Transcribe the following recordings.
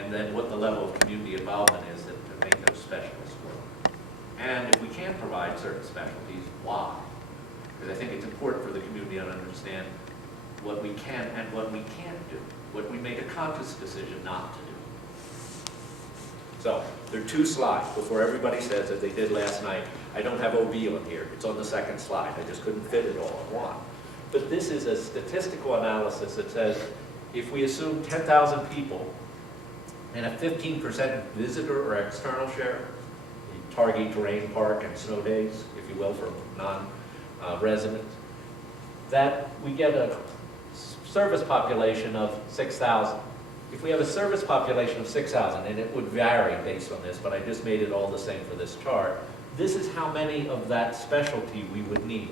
and then what the level of community involvement is to make those specialists work. And if we can't provide certain specialties, why? Because I think it's important for the community to understand what we can and what we can't do, what we make a conscious decision not to do. So there are 2 slides before everybody says, as they did last night, I don't have OB on here. It's on the second slide. I just couldn't fit it all in one. But this is a statistical analysis that says if we assume 10,000 people and a 15% visitor or external share, Targhee Terrain Park and snow days, if you will, for non-residents, that we get a service population of 6,000. If we have a service population of 6,000, and it would vary based on this, but I just made it all the same for this chart, this is how many of that specialty we would need.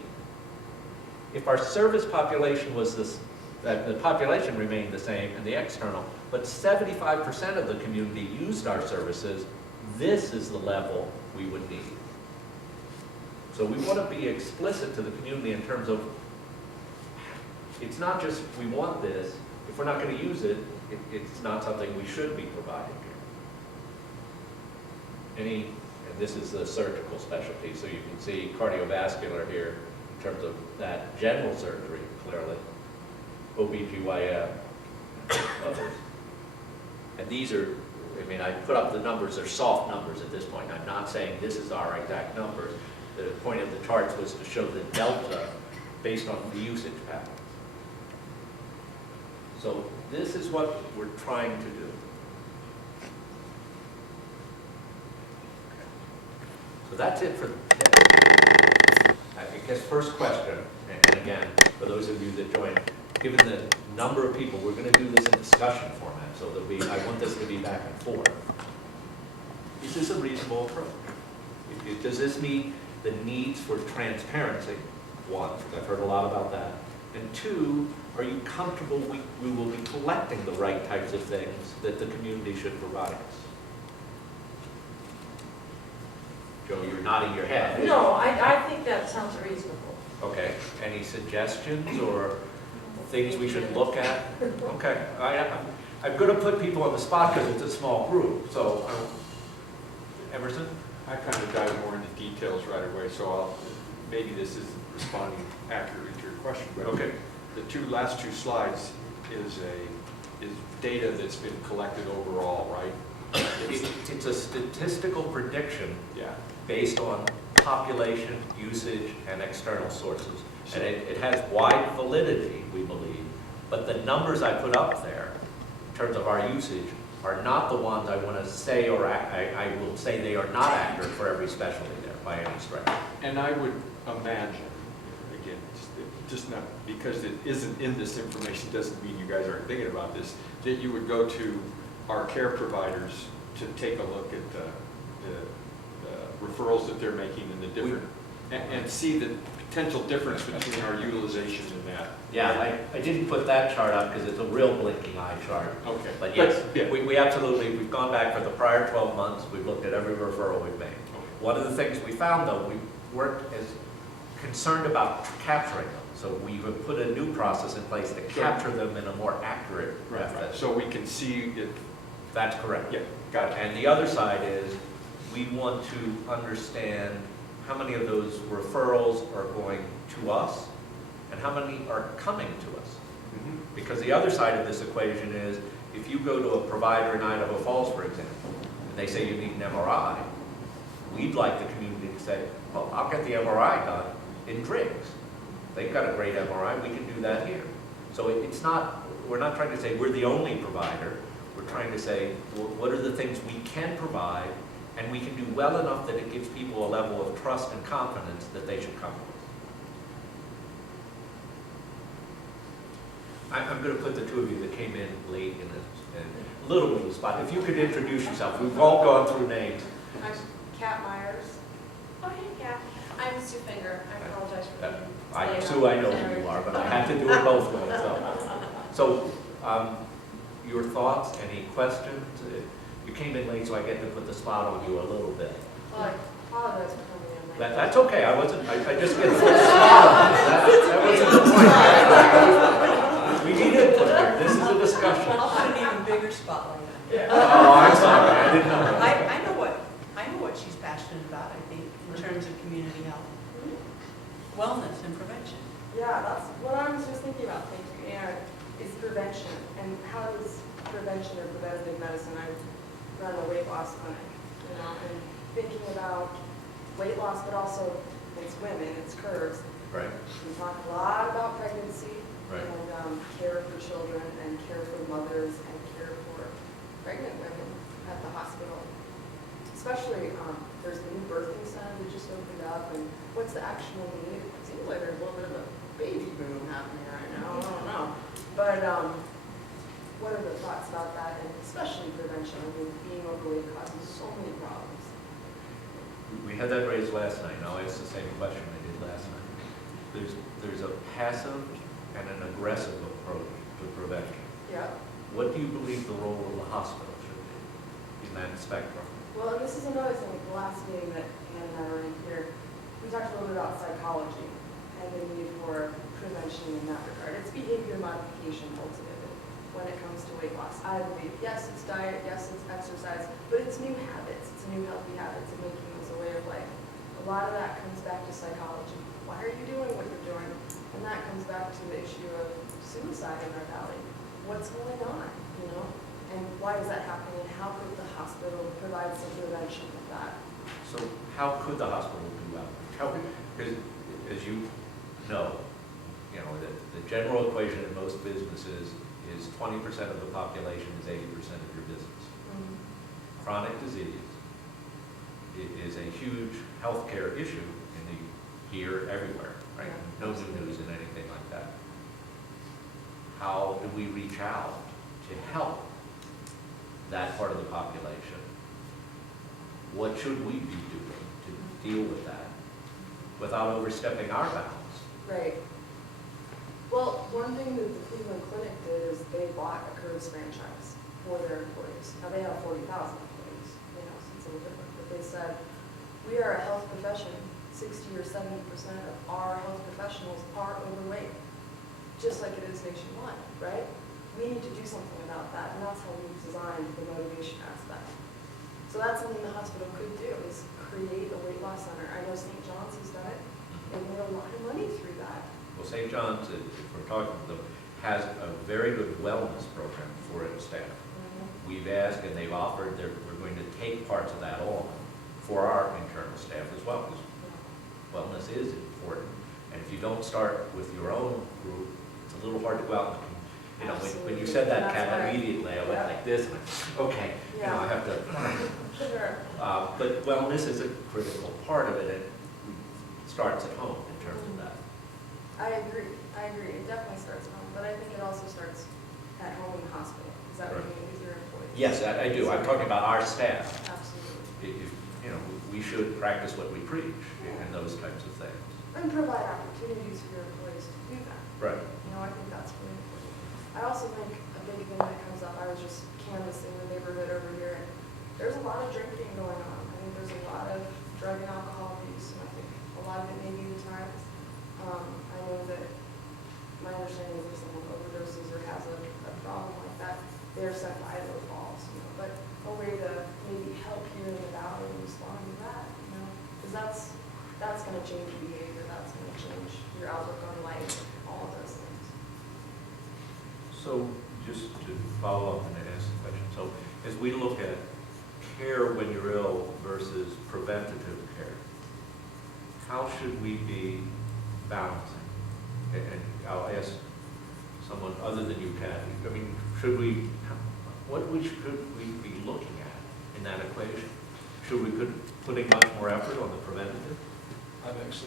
If our service population was this, the population remained the same and the external, but 75% of the community used our services, this is the level we would need. So we want to be explicit to the community in terms of, it's not just we want this, if we're not going to use it, it's not something we should be providing here. And this is the surgical specialty, so you can see cardiovascular here in terms of that general surgery, clearly, OBGYN, others. And these are, I mean, I put up the numbers, they're soft numbers at this point. I'm not saying this is our exact numbers. The point of the charts was to show the delta based on the usage pattern. So this is what we're trying to do. So that's it for today. I guess first question, and again, for those of you that joined, given the number of people, we're going to do this in discussion format, so that I want this to be back and forth. Is this a reasonable approach? Does this meet the needs for transparency? 1, because I've heard a lot about that. And 2, are you comfortable we will be collecting the right types of things that the community should provide us? Joe, you're nodding your head. No, I think that sounds reasonable. Okay. Any suggestions or things we should look at? Okay. I'm going to put people on the spot because it's a small group. So, Emerson? I kind of dive more into details right away, so maybe this isn't responding accurately to your question. But Okay. The last two slides is data that's been collected overall, right? It's a statistical prediction Yeah. based on population, usage, and external sources. And it has wide validity, we believe, but the numbers I put up there, in terms of our usage, are not the ones I want to say, or I will say they are not accurate for every specialty there, by any stretch. And I would imagine, again, just not because it isn't in this information doesn't mean you guys aren't thinking about this, that you would go to our care providers to take a look at the referrals that they're making and the different, and see the potential difference between our utilization and that. Yeah, I didn't put that chart up because it's a real blinking eye chart. Okay. But yes, yeah. we absolutely, we've gone back for the prior 12 months, we've looked at every referral we've made. Okay. One of the things we found, though, we weren't as concerned about capturing them. So we would put a new process in place to capture them in a more accurate method. So we can see it. That's correct. Yeah, got it. And the other side is, we want to understand how many of those referrals are going to us and how many are coming to us. Mhm. Because the other side of this equation is, if you go to a provider in Idaho Falls, for example, and they say you need an MRI, we'd like the community to say, well, I'll get the MRI done in Driggs. They've got a great MRI, we can do that here. So it's not, we're not trying to say we're the only provider. We're trying to say, well, what are the things we can provide, and we can do well enough that it gives people a level of trust and confidence that they should come to us. I'm going to put the two of you that came in late in a little bit of a spot. If you could introduce yourself. We've all gone through names. I'm Kat Myers. Oh, hey, Kat. I'm Sue Finger. I apologize for being Sue, I know who you are, but I have to do it both ways. So your thoughts, any questions? You came in late, so I get to put the spot on you a little bit. Well, I apologize for coming in late. That's okay. I just get the spot on you. That wasn't the point. We need input here. This is a discussion. I'll put an even bigger spotlight on Oh, I'm sorry, I didn't know. I know what she's passionate about, I think, in terms of community health, wellness and prevention. Yeah, that's what I was just thinking about, thank you, Ann, is prevention. And how does prevention or preventative medicine, I run a weight loss clinic, and thinking about weight loss, but also it's women, it's curves. Right, We talk a lot about pregnancy right. and care for children and care for mothers and care for pregnant women at the hospital. Especially, there's the new birthing center that just opened up, and what's the actual need? It seems like there's a little bit of a baby boom happening right now, I don't know. But what are the thoughts about that, and especially prevention? I mean, being overweight causes so many problems. We had that raised last night, and I'll ask the same question I did last night. There's a passive and an aggressive approach to prevention. Yeah. What do you believe the role of the hospital should be in that spectrum? Well, and this is another thing, the last meeting that Ann and I were in here, we talked a little bit about psychology and the need for prevention in that regard. It's behavior modification ultimately when it comes to weight loss. I believe, yes, it's diet, yes, it's exercise, but it's new habits. It's new healthy habits and making this a way of life. A lot of that comes back to psychology. Why are you doing what you're doing? And that comes back to the issue of suicide in our valley. What's going on, And why is that happening? And how could the hospital provide some prevention of that? So how could the hospital do outreach? How could, because as you know, the general equation in most businesses is 20% of the population is 80% of your business. Chronic disease is a huge healthcare issue here, everywhere, right? No new news in anything like that. How do we reach out to help that part of the population? What should we be doing to deal with that without overstepping our bounds? Right. Well, one thing that the Cleveland Clinic did is they bought a Curves franchise for their employees. Now, they have 40,000 employees, so it's a little different. But they said, we are a health profession. 60 or 70% of our health professionals are overweight, just like it is nationwide, right? We need to do something about that, and that's how we've designed the motivation aspect. So that's something the hospital could do, is create a weight loss center. I know St. John's has done it. They made a lot of money through that. Well, St. John's, if we're talking to them, has a very good wellness program for its staff. We've asked and they've offered, we're going to take parts of that on for our internal staff as well, because wellness is important. And if you don't start with your own group, it's a little hard to go out and, when you said that, Kat, immediately I went like this, and okay, I have to. Sure. But wellness is a critical part of it, and it starts at home in terms of that. I agree. It definitely starts at home, but I think it also starts at home in the hospital. Is that what you mean with your employees? Yes, I do. I'm talking about our staff. Absolutely. We should practice what we preach and those types of things. And provide opportunities for your employees to do that. Right. I think that's really important. I also think a big thing that comes up, I was just canvassing the neighborhood over here, and there's a lot of drinking going on. I think there's a lot of drug and alcohol abuse, and I think a lot of it may be the times. I know that my understanding is if someone overdoses or has a problem like that, they're sent by those balls, but a way to maybe help here in the valley and respond to that, because that's going to change behavior, that's going to change your outlook on life, all of those things. So just to follow up and ask the question, so as we look at care when you're ill versus preventative care, how should we be balancing? And I'll ask someone other than you, Kathy. I mean, should we be looking at in that equation? Should we be putting much more effort on the preventative? I was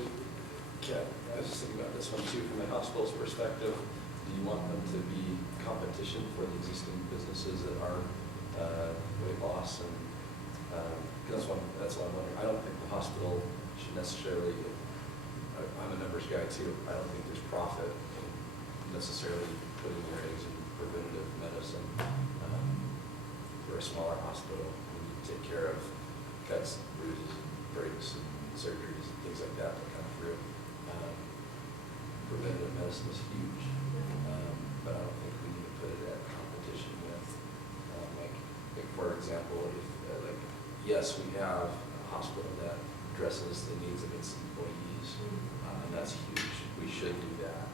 just thinking about this one too, from the hospital's perspective. Do you want them to be competition for the existing businesses that are weight loss? And that's what I'm wondering. I don't think the hospital should necessarily, I'm a numbers guy too, I don't think there's profit in necessarily putting their eggs in preventative medicine. For a smaller hospital, we need to take care of cuts, bruises, breaks, and surgeries, and things like that come through. Preventative medicine is huge, but I don't think we need to put it at competition with like for example, if, like, yes, we have a hospital that addresses the needs of its employees, and that's huge. We should do that.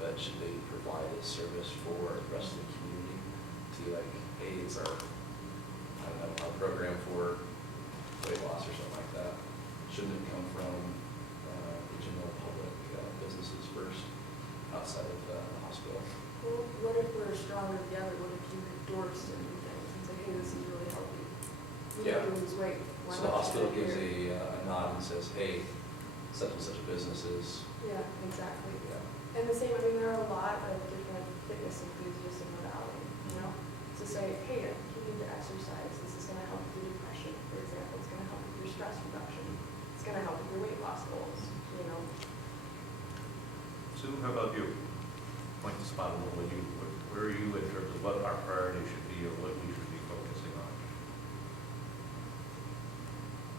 But should they provide a service for the rest of the community to like, hey, it's our, I don't know, our program for weight loss or something like that? Shouldn't it come from the general public businesses first, outside of the hospital? Well, what if we're stronger together? What if you endorse certain things and say, hey, this is really healthy? We Yeah. need to lose weight. Why So the not hospital do it gives here? a nod and says, hey, such and such a business is, Yeah, exactly. yeah. And the same, I mean, there are a lot of different fitness enthusiasts in Rhode Valley, you know? To say, hey, you need to exercise. This is going to help with your depression, for example. It's going to help with your stress reduction. It's going to help with your weight loss goals, you know? Sue, how about you? Point the spot a little, where are you in terms of what our priority should be or what we should be focusing on?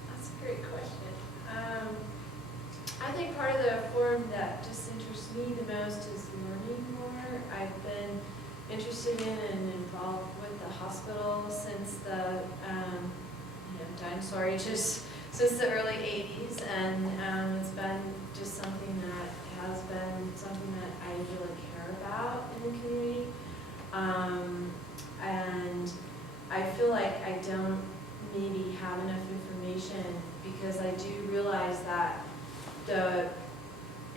That's a great question. I think part of the forum that just interests me the most is learning more. I've been interested in and involved with the hospital since the dinosaur ages, since the early 80s, and it's been just something that has been something that I really care about in the community. And I feel like I don't maybe have enough information because I do realize that the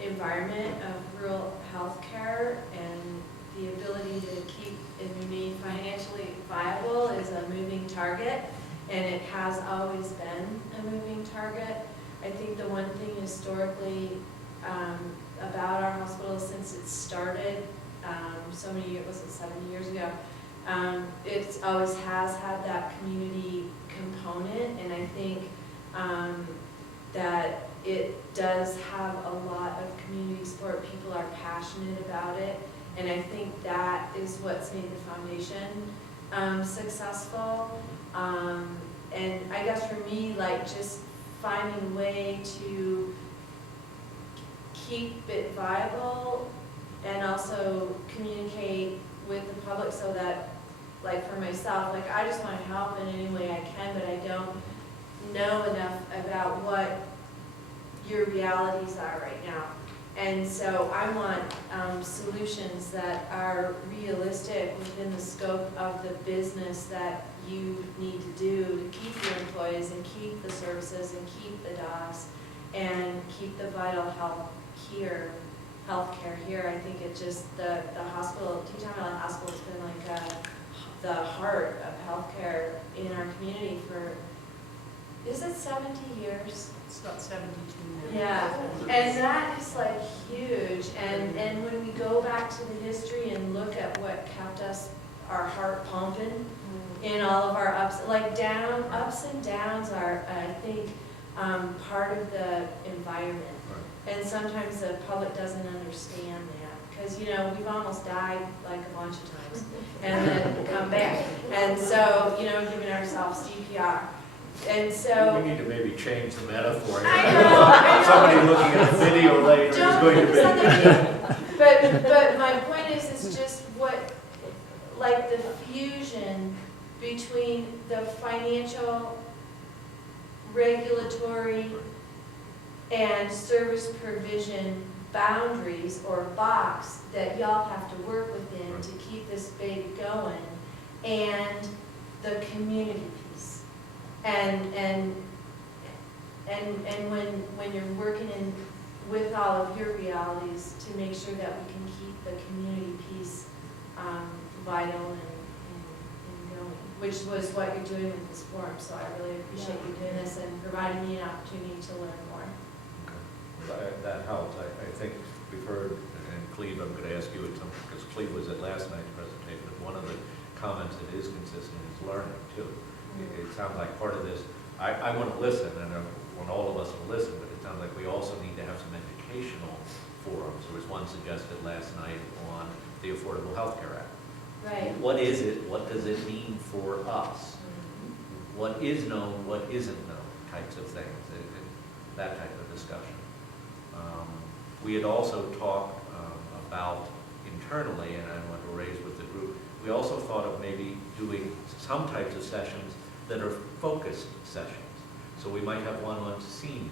environment of rural healthcare and the ability to keep and remain financially viable is a moving target, and it has always been a moving target. I think the one thing historically about our hospital since it started so many years, was it 70 years ago, it always has had that community component, and I think that it does have a lot of community support. People are passionate about it, and I think that is what's made the foundation successful. And I guess for me, like just finding a way to keep it viable and also communicate with the public so that, like for myself, like I just want to help in any way I can, but I don't know enough about what your realities are right now. And so I want solutions that are realistic within the scope of the business that you need to do to keep your employees and keep the services and keep the dogs and keep the vital healthcare here. I think it just, the hospital, Teton Valley Hospital has been like the heart of healthcare in our community for, is it 70 years? It's about 72 now. Yeah, and that is like huge, and when we go back to the history and look at what kept us, our heart pumping in all of our ups and downs are, I think, part of the environment. And sometimes the public doesn't understand that, because, we've almost died like a bunch of times, and then come back. And so, giving ourselves CPR. And so. We need to maybe change the metaphor. I know. Somebody looking at a video later is going to be. But my point is, it's just what, like the fusion between the financial, regulatory, and service provision boundaries or box that y'all have to work within to keep this baby going, and the community piece. And when you're working in with all of your realities to make sure that we can keep the community piece vital and going, which was what you're doing with this forum. So I really appreciate you doing this and providing me an opportunity to learn more. That helps. I think we've heard, and Cleve, I'm going to ask you at some, because Cleve was at last night's presentation, but one of the comments that is consistent is learning too. It sounds like part of this, I want to listen, and I want all of us to listen, but it sounds like we also need to have some educational forums. There was one suggested last night on the Affordable Health Care Act. Right. What is it? What does it mean for us? What is known, what isn't known, types of things, that type of discussion. We had also talked about internally, and I want to raise with the group, we also thought of maybe doing some types of sessions that are focused sessions. So we might have one on seniors,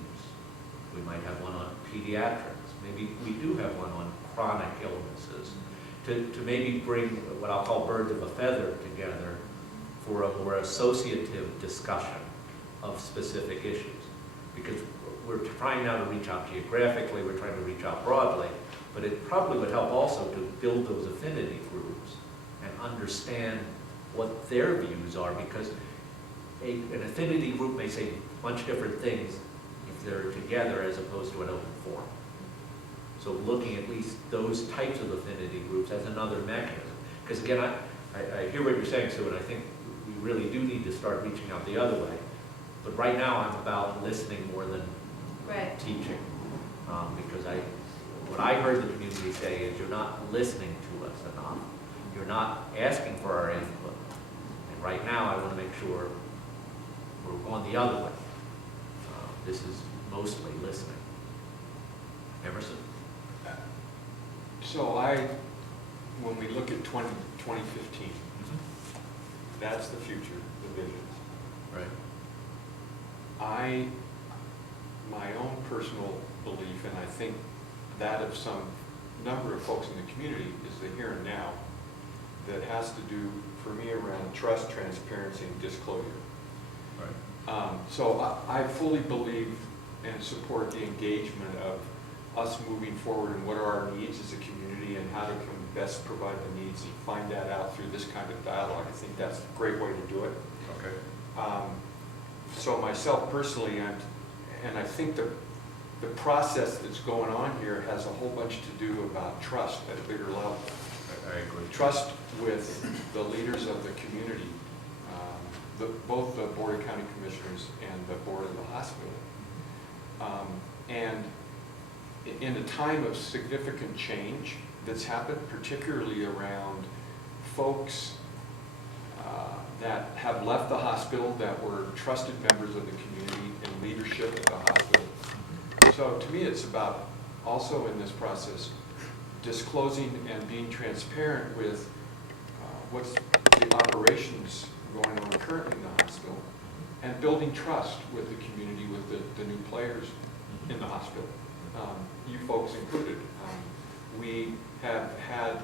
we might have one on pediatrics, maybe we do have one on chronic illnesses, to maybe bring what I'll call birds of a feather together for a more associative discussion of specific issues. Because we're trying now to reach out geographically, we're trying to reach out broadly, but it probably would help also to build those affinity groups and understand what their views are, because an affinity group may say a bunch of different things if they're together as opposed to an open forum. So looking at least those types of affinity groups as another mechanism. Because again, I hear what you're saying, Sue, and I think we really do need to start reaching out the other way. But right now, I'm about listening more than Right. teaching. Because what I heard the community say is you're not listening to us enough. You're not asking for our input. And right now, I want to make sure we're going the other way. This is mostly listening. Emerson? So when we look at 2015, that's the future, the visions. Right. My own personal belief, and I think that of some number of folks in the community, is the here and now that has to do, for me, around trust, transparency, and disclosure. Right. So I fully believe and support the engagement of us moving forward and what are our needs as a community and how to can we best provide the needs and find that out through this kind of dialogue. I think that's a great way to do it. Okay. So myself personally, and I think the process that's going on here has a whole bunch to do about trust at a bigger level. I agree. Trust with the leaders of the community, both the Board of County Commissioners and the Board of the hospital. And in a time of significant change that's happened, particularly around folks that have left the hospital that were trusted members of the community and leadership at the hospital. So to me, it's about also in this process disclosing and being transparent with what's the operations going on currently in the hospital and building trust with the community, with the new players in the hospital, you folks included. We have had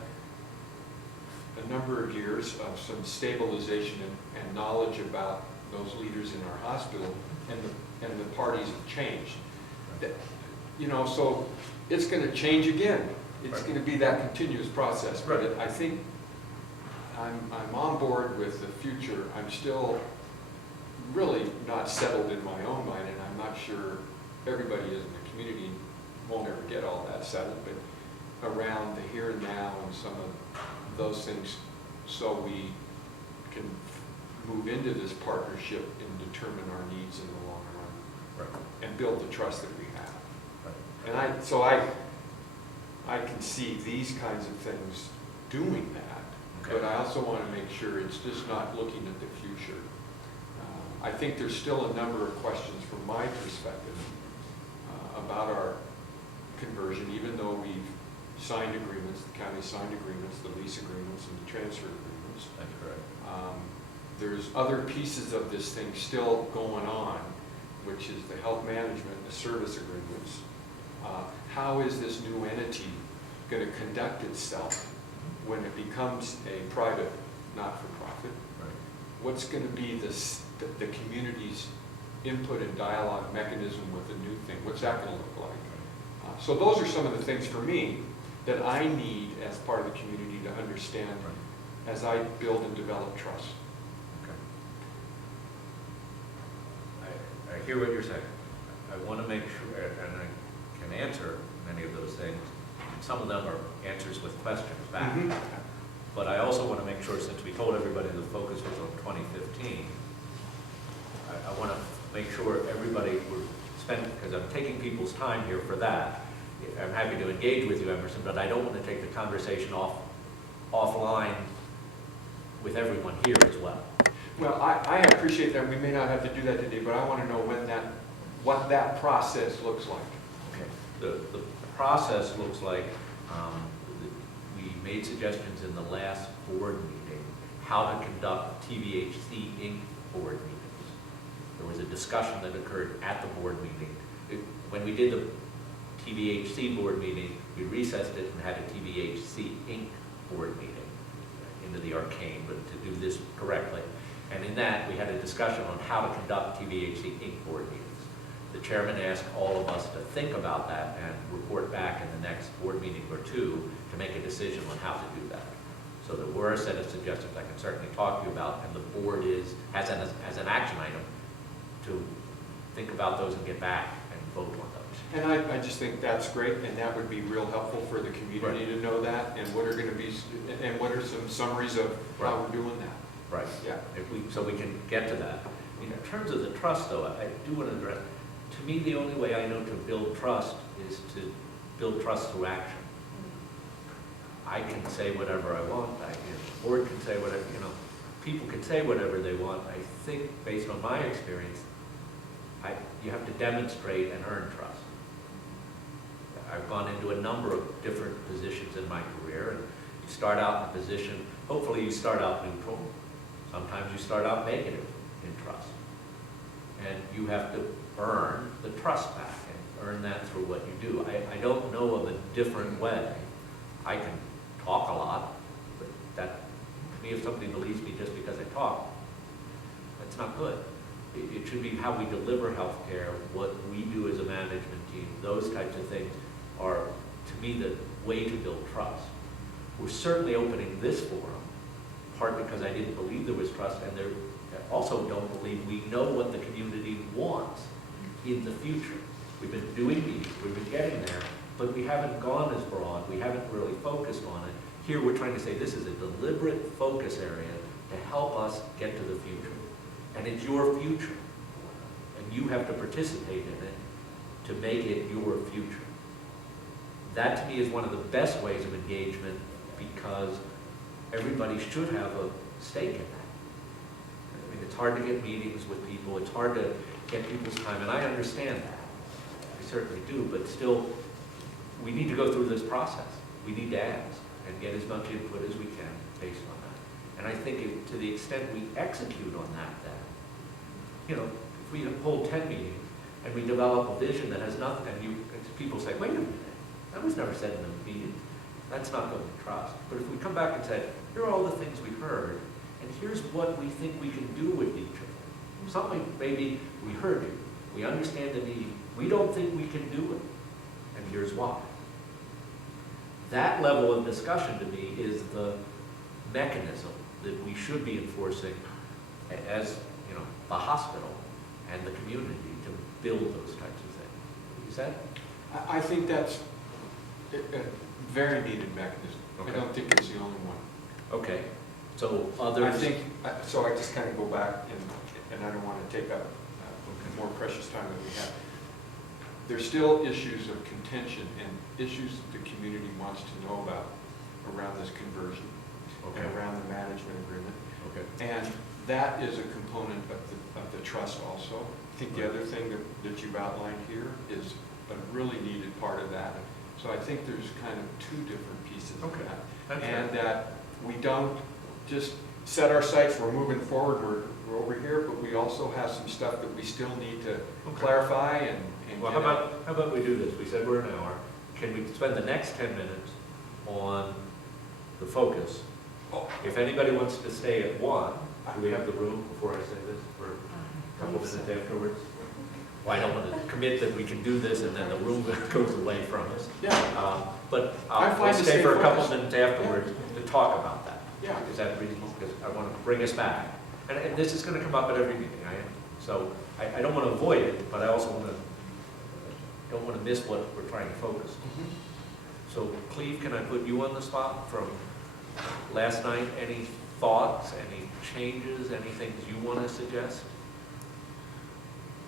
a number of years of some stabilization and knowledge about those leaders in our hospital, and the parties have changed. You know, so it's going to change again. It's going to be that continuous process. But I think I'm on board with the future. I'm still really not settled in my own mind, and I'm not sure everybody is in the community won't ever get all that settled, but around the here and now and some of those things, so we can move into this partnership and determine our needs in the long run, Right. and build the trust that we have. Right. And I can see these kinds of things doing that, Okay. but I also want to make sure it's just not looking at the future. I think there's still a number of questions from my perspective about our conversion, even though we've signed agreements, the county signed agreements, the lease agreements and the transfer agreements. That's correct. There's other pieces of this thing still going on, which is the health management, the service agreements. How is this new entity going to conduct itself when it becomes a private, not-for-profit? Right. What's going to be the community's input and dialogue mechanism with the new thing? What's that going to look like? So those are some of the things for me that I need as part of the community to understand as I build and develop trust. Okay. I hear what you're saying. I want to make sure, and I can answer many of those things. Some of them are answers with questions back. Mhm. But I also want to make sure, since we told everybody the focus was on 2015, I want to make sure everybody would spend, because I'm taking people's time here for that. I'm happy to engage with you, Emerson, but I don't want to take the conversation offline with everyone here as well. Well, I appreciate that. We may not have to do that today, but I want to know what that process looks like. Okay. The process looks like we made suggestions in the last board meeting how to conduct TVHC Inc. board meetings. There was a discussion that occurred at the board meeting. When we did the TVHC board meeting, we recessed it and had a TVHC Inc. board meeting into the arcane, but to do this correctly. And in that, we had a discussion on how to conduct TVHC Inc. board meetings. The chairman asked all of us to think about that and report back in the next board meeting or two to make a decision on how to do that. So there were a set of suggestions I can certainly talk to you about, and the board has an action item to think about those and get back and vote on those. And I just think that's great, and that would be real helpful for the community to know that, and what are going to be, and what are some summaries of how we're doing that. Right. Yeah. So we can get to that. In terms of the trust, though, I do want to address, to me, the only way I know to build trust is to build trust through action. I can say whatever I want, the board can say whatever, people can say whatever they want. I think, based on my experience, you have to demonstrate and earn trust. I've gone into a number of different positions in my career, and you start out in a position, hopefully you start out neutral. Sometimes you start out negative in trust. And you have to earn the trust back and earn that through what you do. I don't know of a different way. I can talk a lot, but that, to me, if somebody believes me just because I talk, that's not good. It should be how we deliver healthcare, what we do as a management team, those types of things are, to me, the way to build trust. We're certainly opening this forum, part because I didn't believe there was trust, and I also don't believe we know what the community wants in the future. We've been doing meetings, we've been getting there, but we haven't gone as broad, we haven't really focused on it. Here we're trying to say this is a deliberate focus area to help us get to the future. And it's your future, and you have to participate in it to make it your future. That, to me, is one of the best ways of engagement, because everybody should have a stake in that. I mean, it's hard to get meetings with people, it's hard to get people's time, and I understand that. I certainly do, but still, we need to go through this process. We need to ask and get as much input as we can based on that. And I think to the extent we execute on that, then, if we hold 10 meetings and we develop a vision that has nothing, and people say, wait a minute, that was never said in the meeting, that's not going to trust. But if we come back and say, here are all the things we heard, and here's what we think we can do with each of them. Something, maybe we heard you, we understand the need, we don't think we can do it, and here's why. That level of discussion, to me, is the mechanism that we should be enforcing as the hospital and the community to build those types of things. Is that? I think that's a very needed mechanism. Okay. I don't think it's the only one. Okay. So others? I think, so I just kind of go back, and I don't want to take up more precious time than we have. There's still issues of contention and issues that the community wants to know about around this conversion, Okay. and around the management agreement. Okay. And that is a component of the trust also. I think the other thing that you've outlined here is a really needed part of that. So I think there's kind of two different pieces of Okay. that. Okay. And that we don't just set our sights, we're moving forward, we're over here, but we also have some stuff that we still need to clarify and Well, get out. how about we do this? We said we're an hour. Can we spend the next 10 minutes on the focus? Oh. If anybody wants to stay at 1, do we have the room before I say this for a couple minutes afterwards? Well, I don't want to commit that we can do this and then the room goes away from us. Yeah. But I I'll find to stay stay for a couple focused. minutes afterwards to talk about that. Yeah. Is that reasonable? Because I want to bring us back. And this is going to come up at every meeting. So I don't want to avoid it, but I also don't want to miss what we're trying to focus on. So Cleve, can I put you on the spot from last night? Any thoughts, any changes, any things you want to suggest?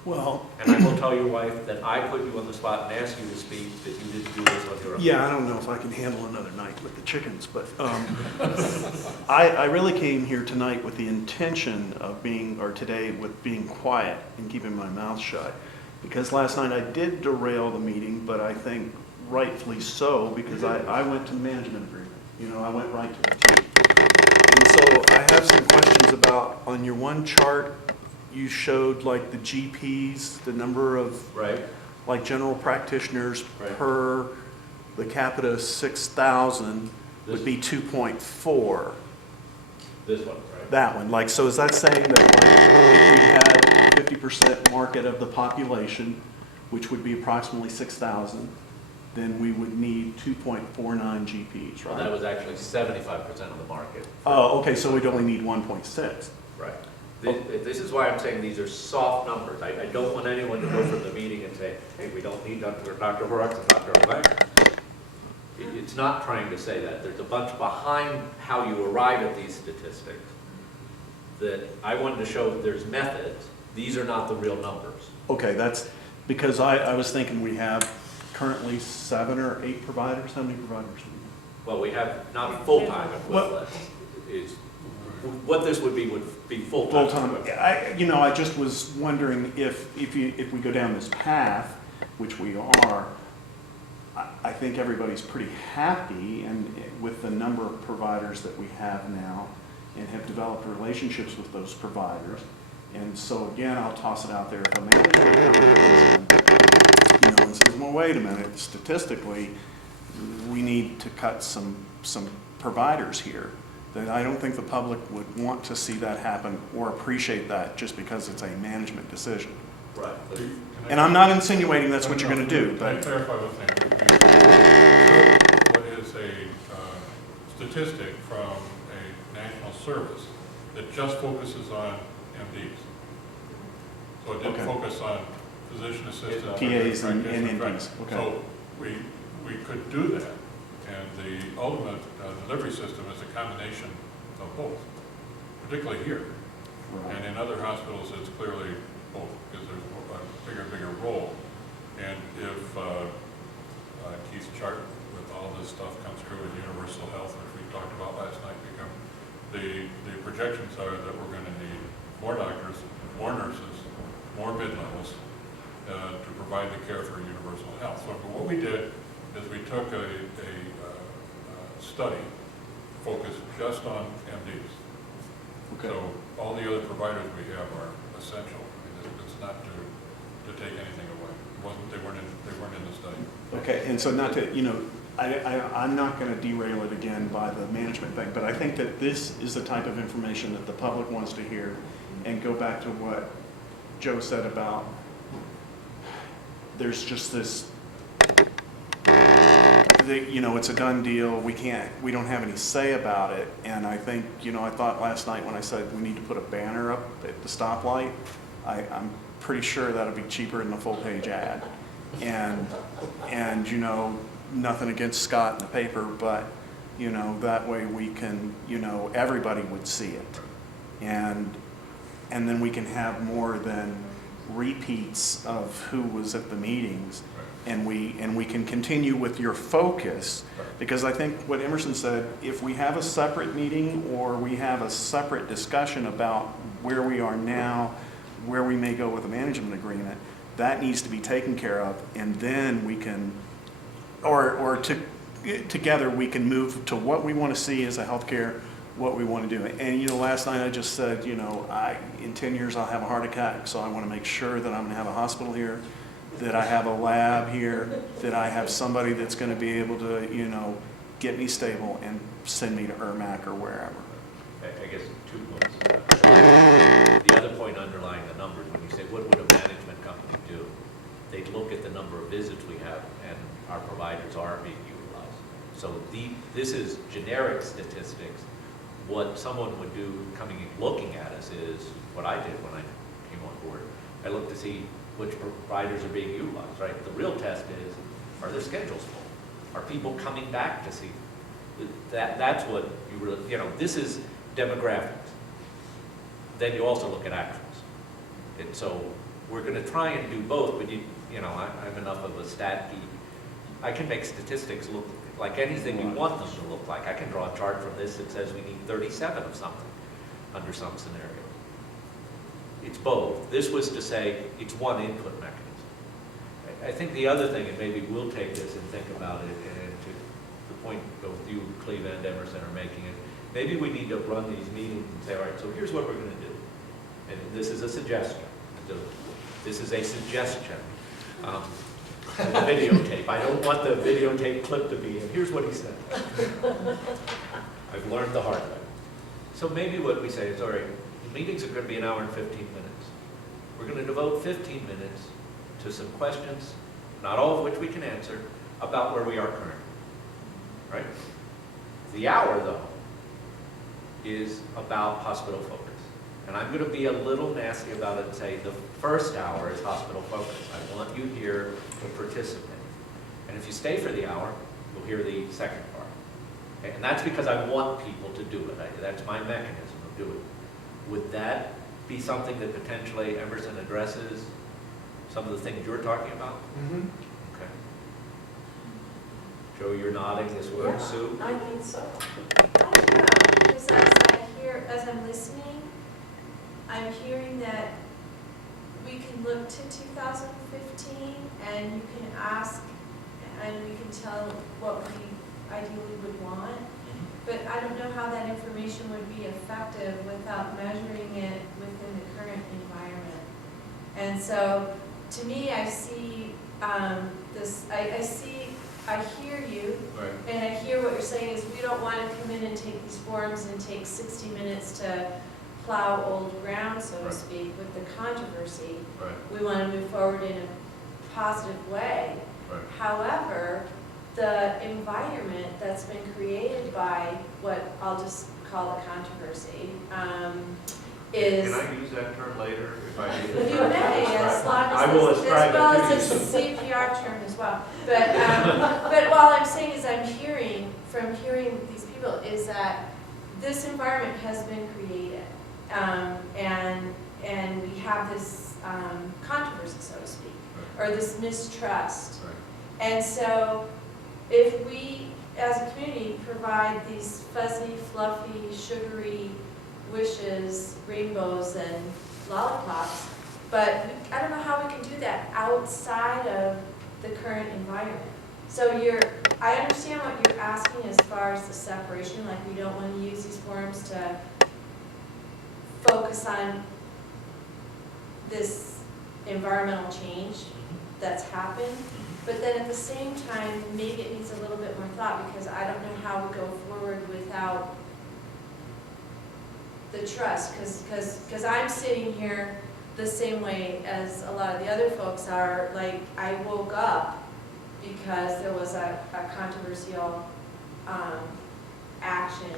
Well, And I will tell your wife that I put you on the spot and asked you to speak, that you didn't do this on your own. yeah, I don't know if I can handle another night with the chickens, but I really came here tonight with the intention of today with being quiet and keeping my mouth shut. Because last night I did derail the meeting, but I think rightfully so, because I went to the management agreement. I went right to the tape. And so I have some questions about, on your one chart, you showed like the GPs, the number of Right? like general practitioners Right. per the capita 6,000 would be 2.4. This one, right? That one, like, so is that saying that like, if we had a 50% market of the population, which would be approximately 6,000, then we would need 2.49 GPs, Well, that right? was actually 75% of the market. Oh, okay, so we'd only need 1.6. Right. This is why I'm saying these are soft numbers. I don't want anyone to go from the meeting and say, hey, we don't need Dr. Horrocks and Dr. O'Leary. It's not trying to say that. There's a bunch behind how you arrive at these statistics that I wanted to show there's methods. These are not the real numbers. Okay, that's, because I was thinking we have currently 7 or 8 providers. How many providers do we have? Well, we have not full-time Well- equivalent. What this would be full-time. Full-time, I just was wondering if we go down this path, which we are, I think everybody's pretty happy and with the number of providers that we have now and have developed relationships with those providers. And so again, I'll toss it out there, if a manager comes in, and says, well, wait a minute, statistically, we need to cut some providers here. That I don't think the public would want to see that happen or appreciate that just because it's a management decision. Right. And I'm not insinuating that's what you're going to do, Can I but clarify one thing? What is a statistic from a national service that just focuses on MDs? So it didn't Okay. focus on physician assistants. PAs and practitioners, right. NPs, okay. So we could do that, and the ultimate delivery system is a combination of both, particularly here. And in other hospitals, it's clearly both, because there's a bigger and bigger role. And if Keith's chart with all this stuff comes true in universal health, which we talked about last night, the projections are that we're going to need more doctors, more nurses, more mid-levels to provide the care for universal health. So what we did is we took a study focused just on MDs. okay. So all the other providers we have are essential. I mean, it's not to take anything away. They weren't in the study. Okay, and so not to, I'm not going to derail it again by the management thing, but I think that this is the type of information that the public wants to hear. And go back to what Joe said about there's just this, it's a done deal. We don't have any say about it. And I think, I thought last night when I said we need to put a banner up at the stoplight, I'm pretty sure that'll be cheaper than a full-page ad. And nothing against Scott in the paper, but, that way we can, everybody would see it. And then we can have more than repeats of who was at the meetings. And we can continue with your focus, because I think what Emerson said, if we have a separate meeting or we have a separate discussion about where we are now, where we may go with a management agreement, that needs to be taken care of, and then we can, together we can move to what we want to see as a healthcare, what we want to do. And last night I just said, in 10 years I'll have a heart attack, so I want to make sure that I'm going to have a hospital here, that I have a lab here, that I have somebody that's going to be able to, get me stable and send me to Ermac or wherever. I guess 2 points. The other point underlying the numbers, when you say, what would a management company do? They'd look at the number of visits we have, and our providers are being utilized. So this is generic statistics. What someone would do coming and looking at us is what I did when I came on board. I looked to see which providers are being utilized, right? The real test is, are their schedules full? Are people coming back to see? That's what you really, this is demographics. Then you also look at actuals. And so we're going to try and do both, but I'm enough of a stat geek. I can make statistics look like anything you want them to look like. I can draw a chart from this that says we need 37 of something under some scenarios. It's both. This was to say it's one input mechanism. I think the other thing, and maybe we'll take this and think about it, and to the point both you, Cleve, and Emerson are making it, maybe we need to run these meetings and say, all right, so here's what we're gonna do. And this is a suggestion. This is a suggestion. The videotape. I don't want the videotape clip to be, and here's what he said. I've learned the hard way. So maybe what we say is, all right, the meetings are gonna be an hour and 15 minutes. We're gonna devote 15 minutes to some questions, not all of which we can answer, about where we are currently. Right? The hour, though, is about hospital focus. And I'm going to be a little nasty about it and say the first hour is hospital focus. I want you here to participate. And if you stay for the hour, you'll hear the second part. Okay? And that's because I want people to do it. That's my mechanism of doing it. Would that be something that potentially Emerson addresses some of the things you're talking about? Mm-hmm. Okay. Joe, you're nodding this way. Yeah, Sue? I think so. I don't know, because as I'm listening, I'm hearing that we can look to 2015 and you can ask and we can tell what we ideally would want. But I don't know how that information would be effective without measuring it within the current environment. And so, to me, I see I hear you, Right. and I hear what you're saying is we don't want to come in and take these forums and take 60 minutes to plow old ground, so to Right. speak, with the controversy. Right. We want to move forward in a positive way. Right. However, the environment that's been created by what I'll just call the controversy is. Can I use that term later if I need You to? may, as long I will as, ascribe as well it to as you. a CPR term as well. But all I'm saying is I'm hearing, from hearing these people, is that this environment has been created. And we have this controversy, so to speak, or this mistrust. Right. And so if we, as a community, provide these fuzzy, fluffy, sugary wishes, rainbows, and lollipops, but I don't know how we can do that outside of the current environment. So I understand what you're asking as far as the separation, like we don't want to use these forums to focus on this environmental change that's happened. But then at the same time, maybe it needs a little bit more thought, because I don't know how we go forward without the trust, because I'm sitting here the same way as a lot of the other folks are. Like, I woke up because there was a controversial action,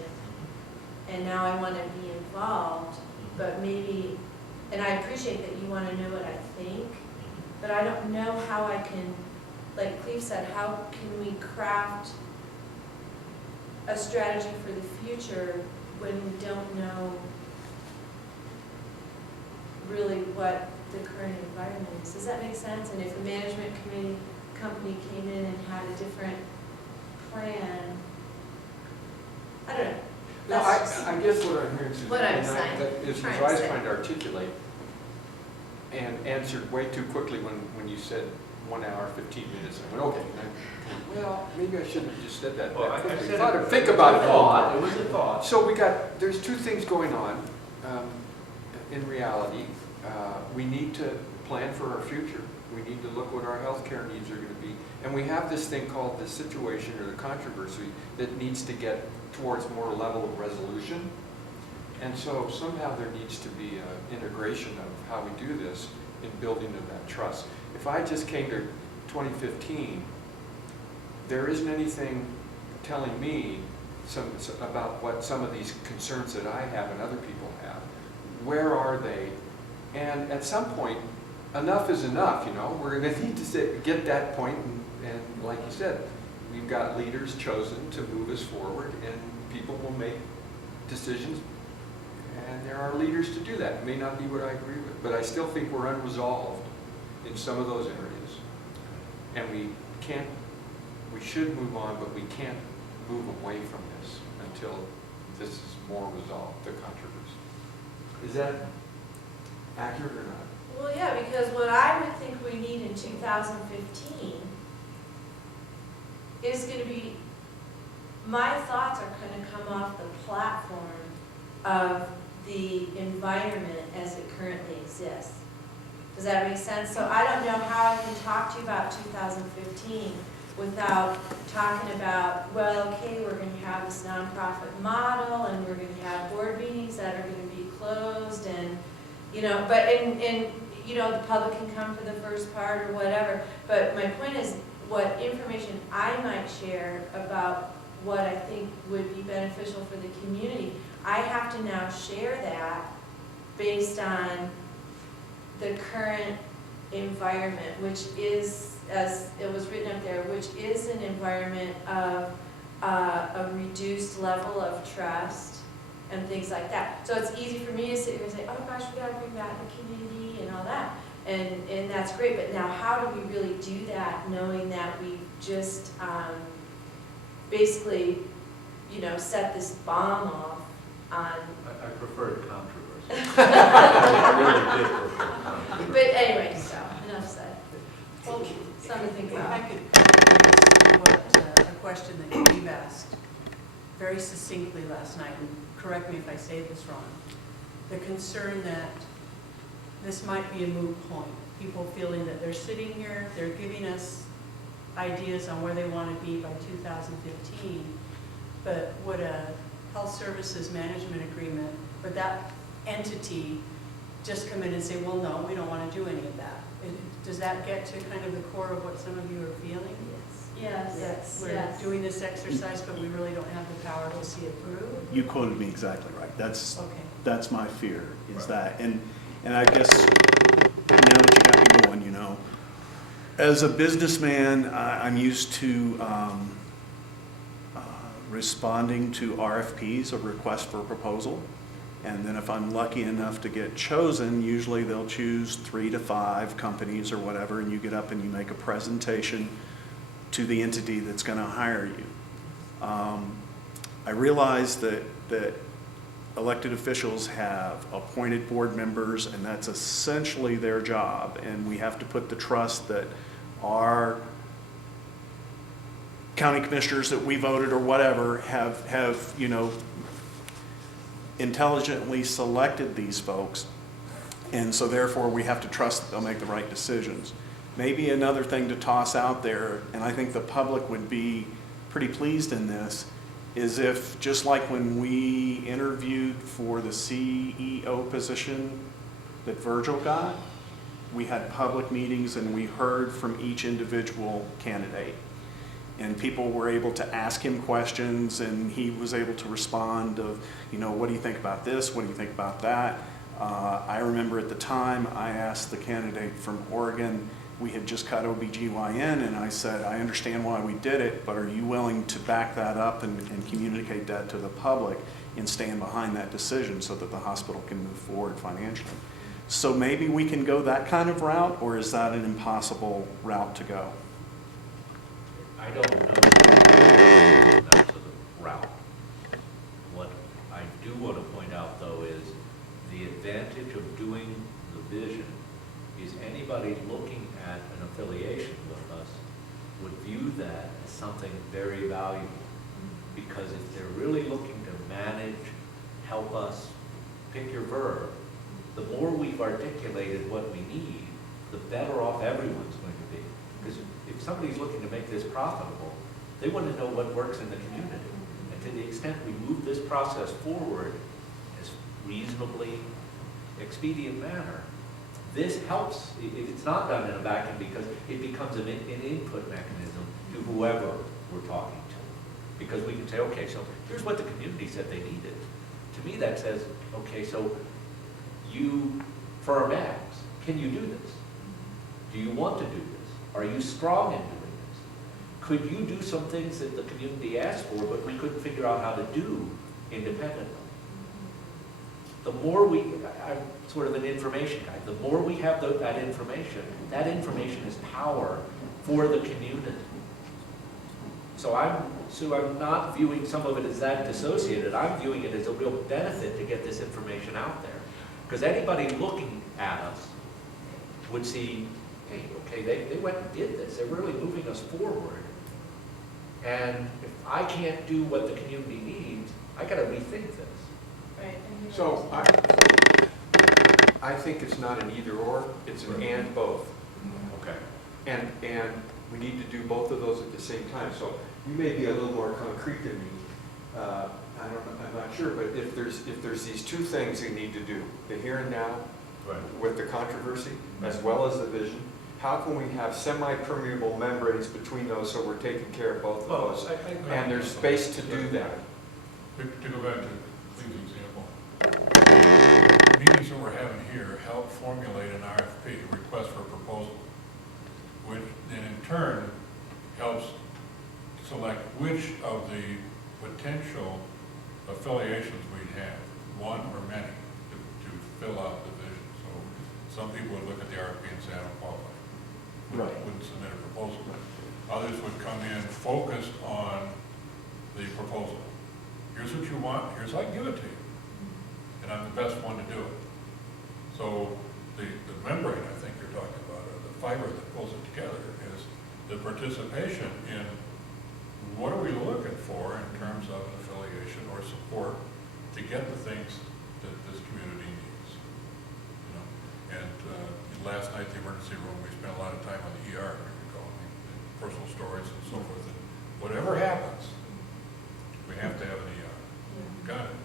and now I want to be involved, but maybe, and I appreciate that you want to know what I think, but I don't know how I can, like Cleve said, how can we craft a strategy for the future when we don't know really what the current environment is? Does that make sense? And if a management company came in and had a different plan, I don't know. No, That's just- I guess what I'm hearing, Susan, What I'm and saying, is trying what I to was say. trying to articulate and answered way too quickly when you said 1 hour, 15 minutes. I went, okay. And well, maybe I shouldn't have just said that. Well, I quickly. said Thought it- of- think about it. thought. It was a thought. So there's two things going on. In reality, we need to plan for our future. We need to look what our healthcare needs are going to be. And we have this thing called the situation or the controversy that needs to get towards more level of resolution. And so somehow there needs to be an integration of how we do this in building of that trust. If I just came to 2015, there isn't anything telling me about what some of these concerns that I have and other people have. Where are they? And at some point, enough is enough, you know. We're going to need to get that point, and like you said, we've got leaders chosen to move us forward, and people will make decisions, and there are leaders to do that. It may not be what I agree with, but I still think we're unresolved in some of those areas. And we should move on, but we can't move away from this until this is more resolved, the controversy. Is that accurate or not? Well, yeah, because what I would think we need in 2015 is going to be my thoughts are gonna come off the platform of the environment as it currently exists. Does that make sense? So I don't know how I can talk to you about 2015 without talking about, well, okay, we're gonna have this nonprofit model, and we're gonna have board meetings that are gonna be closed, and, you know, but you know, the public can come for the first part or whatever. But my point is, what information I might share about what I think would be beneficial for the community, I have to now share that based on the current environment, which is, as it was written up there, which is an environment of a reduced level of trust and things like that. So it's easy for me to sit here and say, oh gosh, we gotta bring back the community and all that. And that's great, but now how do we really do that, knowing that we've just basically, you know, set this bomb off on. I preferred controversy. I really did prefer controversy. But anyway, so, enough said. Well, Something to think if I about. could ask a question that Steve asked very succinctly last night, and correct me if I say this wrong. The concern that this might be a moot point, people feeling that they're sitting here, they're giving us ideas on where they want to be by 2015, but would a health services management agreement, would that entity just come in and say, well, no, we don't want to do any of that? Does that get to kind of the core of what some of you are feeling? Yes, We're yes. doing this exercise, but we really don't have the power to see it through? You quoted me exactly right. That's Okay. my fear, is Right. that, and I guess now that you got me going, you know, as a businessman, I'm used to responding to RFPs, a request for a proposal, and then if I'm lucky enough to get chosen, usually they'll choose 3 to 5 companies or whatever, and you get up and you make a presentation to the entity that's going to hire you. I realize that elected officials have appointed board members, and that's essentially their job, and we have to put the trust that our county commissioners that we voted or whatever have you know, intelligently selected these folks, and so therefore we have to trust that they'll make the right decisions. Maybe another thing to toss out there, and I think the public would be pretty pleased in this, is if, just like when we interviewed for the CEO position that Virgil got, we had public meetings and we heard from each individual candidate. And people were able to ask him questions, and he was able to respond of, you know, what do you think about this? What do you think about that? I remember at the time I asked the candidate from Oregon, we had just cut OBGYN, and I said, I understand why we did it, but are you willing to back that up and communicate that to the public and stand behind that decision so that the hospital can move forward financially? So maybe we can go that kind of route, or is that an impossible route to go? I don't know that's the route. What I do want to point out, though, is the advantage of doing the vision is anybody looking at an affiliation with us would view that as something very valuable. Because if they're really looking to manage, help us, pick your verb, the more we've articulated what we need, the better off everyone's going to be. Because if somebody's looking to make this profitable, they want to know what works in the community. And to the extent we move this process forward as reasonably expedient manner, this helps. It's not done in a vacuum, because it becomes an input mechanism to whoever we're talking to. Because we can say, okay, so here's what the community said they needed. To me, that says, okay, so you, firm X, can you do this? Do you want to do this? Are you strong in doing this? Could you do some things that the community asked for, but we couldn't figure out how to do independently? The more I'm sort of an information guy, the more we have that information is power for the community. So I'm not viewing some of it as that dissociated. I'm viewing it as a real benefit to get this information out there. Because anybody looking at us would see, hey, okay, they went and did this. They're really moving us forward. And if I can't do what the community needs, I gotta rethink this. Right. and you So understand. I think it's not an either or, it's an and both. Okay. And we need to do both of those at the same time. So you may be a little more concrete than me. I don't know, I'm not sure, but if there's these two things we need to do, the here and now Right. with the controversy, as well as the vision, how can we have semi-permeable membranes between those so we're taking care of both of Well, those? I agree. And there's space to do that. To go back to Cleve's example, meetings that we're having here help formulate an RFP, a request for proposal, which then in turn helps select which of the potential affiliations we have, one or many, to fill out the vision. So some people would look at the RFP and say, I don't qualify. Wouldn't submit a proposal. Others would come in focused on the proposal. Here's what you want, here's how I give it to you. And I'm the best one to do it. So the membrane I think you're talking about, or the fiber that pulls it together, is the participation in what are we looking for in terms of an affiliation or support to get the things that this community needs. You know, and last night, the emergency room, we spent a lot of time on the ER, if you recall, and personal stories and so forth. And whatever happens, we have to have an ER. Got it.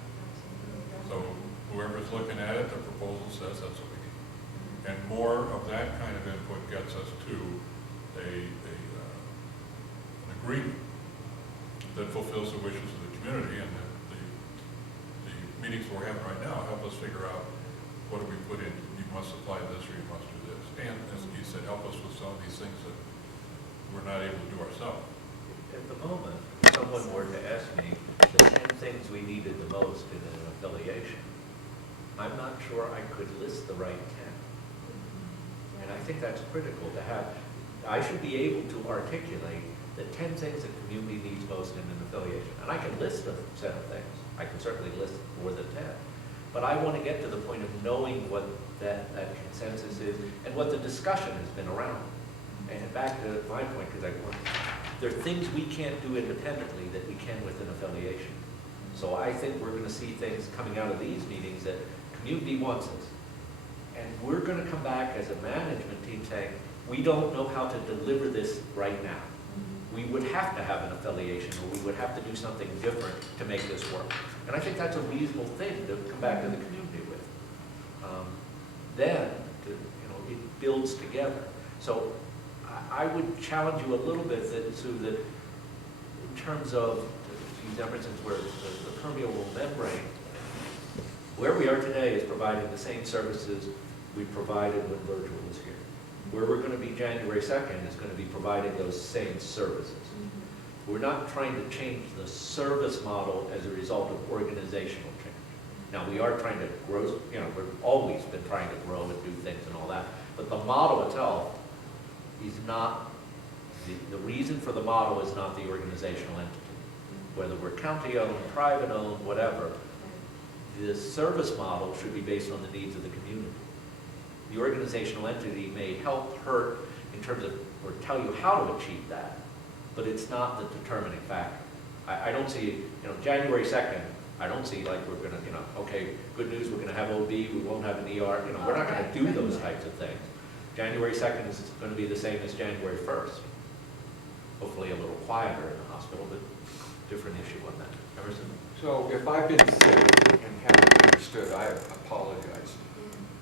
So whoever's looking at it, the proposal says that's what we need. And more of that kind of input gets us to an agreement that fulfills the wishes of the community, and that the meetings we're having right now help us figure out what do we put in. You must apply this or you must do this. And as you said, help us with some of these things that we're not able to do ourselves. At the moment, if someone were to ask me the 10 things we needed the most in an affiliation, I'm not sure I could list the right 10. And I think that's critical to have. I should be able to articulate the 10 things the community needs most in an affiliation. And I can list a set of things. I can certainly list more than 10. But I want to get to the point of knowing what that consensus is and what the discussion has been around. And back to my point, because there are things we can't do independently that we can with an affiliation. So I think we're going to see things coming out of these meetings that community wants us. And we're going to come back as a management team saying, we don't know how to deliver this right now. We would have to have an affiliation, or we would have to do something different to make this work. And I think that's a reasonable thing to come back to the community with. Then, it builds together. So I would challenge you a little bit that in terms of, to use Emerson's words, the permeable membrane, where we are today is providing the same services we provided when Virgil was here. Where we're going to be January 2nd is going to be providing those same services. We're not trying to change the service model as a result of organizational change. Now, we are trying to grow, we've always been trying to grow and do things and all that, but the model itself is not, the reason for the model is not the organizational entity. Whether we're county-owned, private-owned, whatever, the service model should be based on the needs of the community. The organizational entity may help hurt in terms of, or tell you how to achieve that, but it's not the determining factor. I don't see, January 2nd, I don't see like we're gonna, okay, good news, we're gonna have OB, we won't have an ER, we're not gonna do those types of things. January 2nd is gonna be the same as January 1st. Hopefully a little quieter in the hospital, but different issue on that. Emerson? So if I've been sick and haven't understood, I apologize.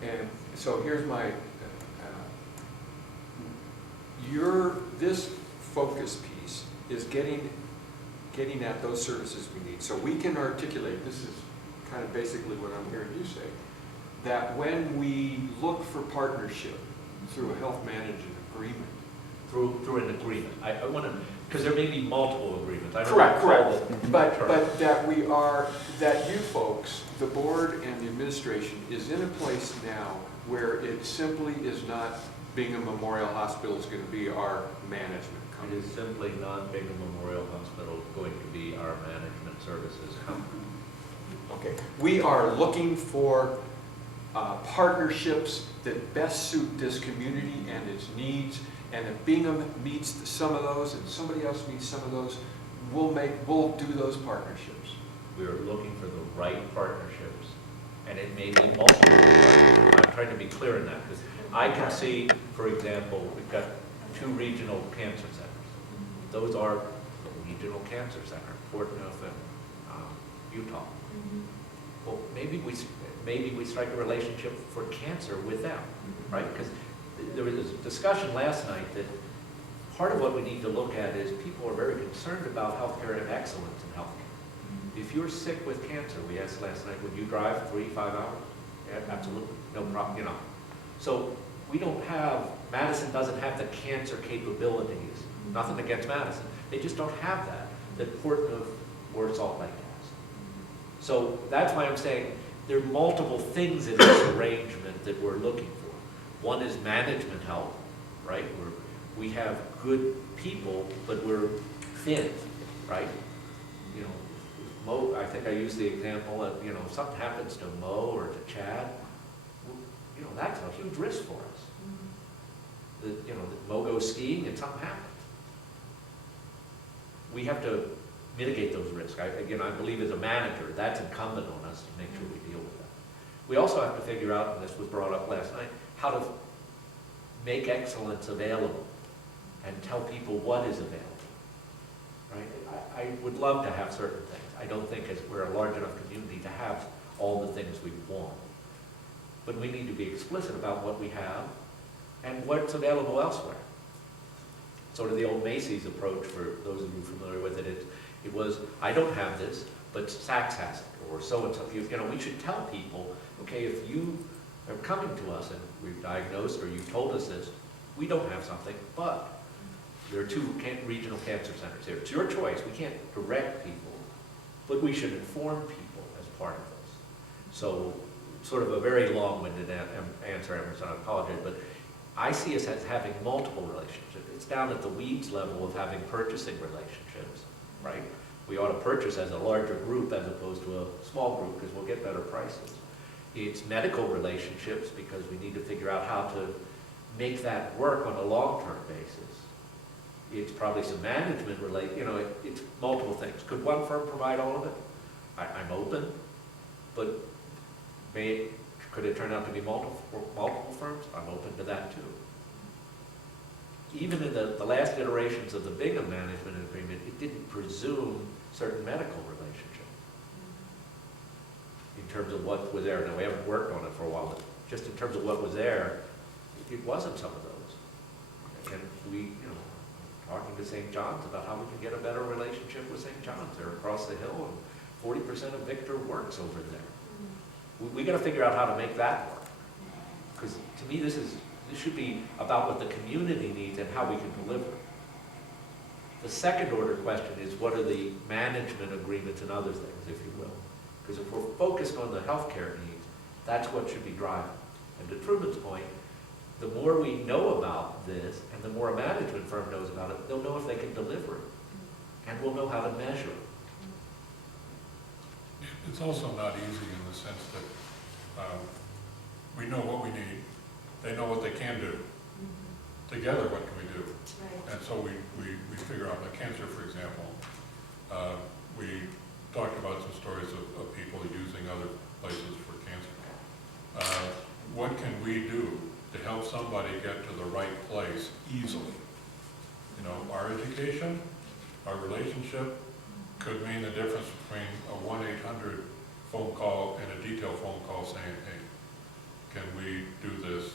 And so here's my, this focus piece is getting at those services we need. So we can articulate, this is kind of basically what I'm hearing you say, that when we look for partnership through a health management agreement. Through an agreement. I want to, because there may be multiple agreements. I don't Correct. recall the But term. that you folks, the board and the administration, is in a place now where it simply is not Bingham Memorial Hospital is going to be our management It company. is simply not Bingham Memorial Hospital going to be our management services company. Okay. We are looking for partnerships that best suit this community and its needs. And if Bingham meets some of those and somebody else meets some of those, we'll do those partnerships. We're looking for the right partnerships, and it may be multiple partnerships. I'm trying to be clear in that, because I can see, for example, we've got 2 regional cancer centers. Those are the regional cancer center, Fort Neff and Utah. Well, maybe we strike a relationship for cancer with them, right? Because there was a discussion last night that part of what we need to look at is people are very concerned about healthcare and excellence in healthcare. If you're sick with cancer, we asked last night, would you drive 3-5 hours? Yeah, absolutely, no problem, you know. So we don't have, Madison doesn't have the cancer capabilities. Nothing against Madison. They just don't have that Port of or Salt Lake has. So that's why I'm saying there are multiple things in this arrangement that we're looking for. One is management help, right? We have good people, but we're thin, right? You know, Mo, I think I used the example of, you know, if something happens to Mo or to Chad, you know, that's a huge risk for us. That, you know, that Mo goes skiing and something happens. We have to mitigate those risks. Again, I believe as a manager, that's incumbent on us to make sure we deal with that. We also have to figure out, and this was brought up last night, how to make excellence available and tell people what is available, right? I would love to have certain things. I don't think we're a large enough community to have all the things we want. But we need to be explicit about what we have and what's available elsewhere. Sort of the old Macy's approach, for those of you familiar with it, it was, I don't have this, but Saks has it, or so-and-so. You know, we should tell people, okay, if you are coming to us and we've diagnosed or you've told us this, we don't have something, but there are 2 regional cancer centers here. It's your choice. We can't direct people, but we should inform people as part of this. So, sort of a very long-winded answer, Emerson, I apologize, but I see us as having multiple relationships. It's down at the weeds level of having purchasing relationships, right? We ought to purchase as a larger group as opposed to a small group because we'll get better prices. It's medical relationships because we need to figure out how to make that work on a long-term basis. It's probably some management you know, it's multiple things. Could one firm provide all of it? I'm open, but could it turn out to be multiple firms? I'm open to that too. Even in the last iterations of the Bingham management agreement, it didn't presume certain medical relationship in terms of what was there. Now, we haven't worked on it for a while, but just in terms of what was there, it wasn't some of those. And we, you know, talking to St. John's about how we can get a better relationship with St. John's. They're across the hill, and 40% of Victor works over there. We got to figure out how to make that work. Because to me, this should be about what the community needs and how we can deliver. The second order question is, what are the management agreements and other things, if you will? Because if we're focused on the healthcare needs, that's what should be driving. And to Truman's point, the more we know about this, and the more a management firm knows about it, they'll know if they can deliver it. And we'll know how to measure it. It's also not easy in the sense that we know what we need, they know what they can do. Together, what can we do? Right. And so we figure out, like cancer, for example, we talked about some stories of people using other places for cancer. What can we do to help somebody get to the right place easily? You know, our education, our relationship could mean the difference between a 1-800 phone call and a detailed phone call saying, hey, can we do this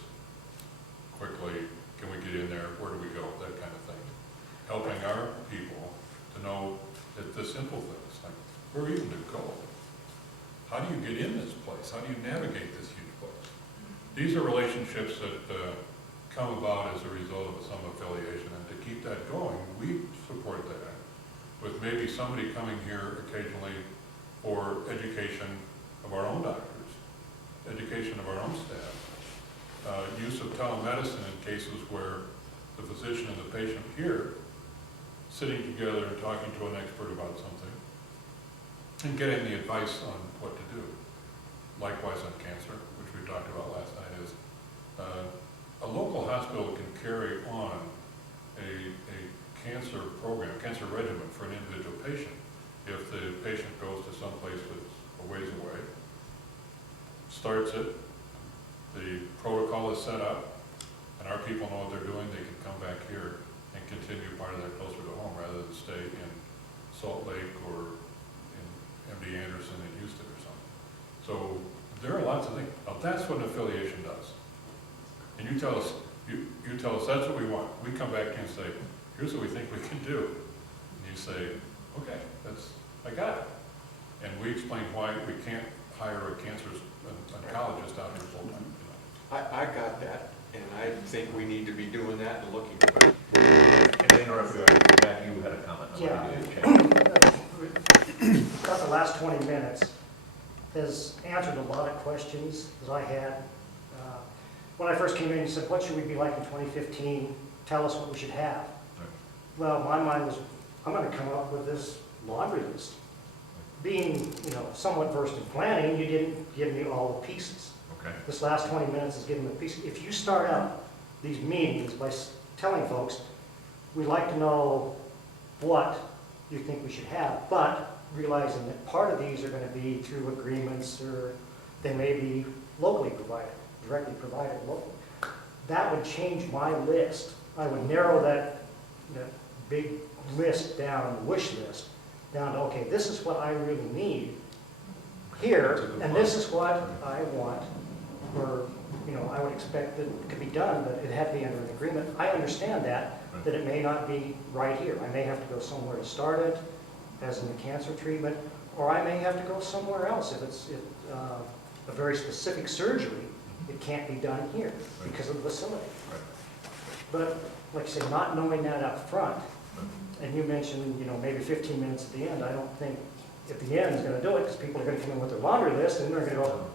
quickly? Can we get in there? Where do we go? That kind of thing. Helping our people to know that the simple things, like where even to go. How do you get in this place? How do you navigate this huge place? These are relationships that come about as a result of some affiliation, and to keep that going, we support that with maybe somebody coming here occasionally for education of our own doctors, education of our own staff, use of telemedicine in cases where the physician and the patient here sitting together and talking to an expert about something and getting the advice on what to do. Likewise on cancer, which we talked about last night, is a local hospital can carry on a cancer cancer program, cancer regimen for an individual patient. If the patient goes to some place that's a ways away, starts it, the protocol is set up, and our people know what they're doing, they can come back here and continue part of that closer to home rather than stay in Salt Lake or in MD Anderson in Houston or something. So there are lots of things. Now that's what an affiliation does. And you tell us, you tell us that's what we want. We come back and say, here's what we think we can do. And you say, okay, I got it. And we explain why we can't hire a cancer oncologist out here full time. I got that, and I think we need to be doing that and looking for it. And I interrupt you, Jack, you had a comment. I Yeah. wanted you to change. About the last 20 minutes has answered a lot of questions that I had. When I first came in, you said, what should we be like in 2015? Tell us what we should have. Well, my mind was, I'm going to come up with this laundry list. Being, somewhat versed in planning, you didn't give me all the pieces. Okay. This last 20 minutes is giving the pieces. If you start out these meetings by telling folks, we'd like to know what you think we should have, but realizing that part of these are going to be through agreements, or they may be locally provided, directly provided locally. That would change my list. I would narrow that big list down, the wish list, down to, okay, this is what I really need here, and this is what I want, or, I would expect that it could be done, but it had to be under an agreement. I understand that it may not be right here. I may have to go somewhere to start it, as in the cancer treatment, or I may have to go somewhere else. If it's a very specific surgery, it can't be done here because of the facility. But, like I say, not knowing that up front, and you mentioned, maybe 15 minutes at the end, I don't think at the end is going to do it, because people are going to come in with their laundry list, and they're going to go,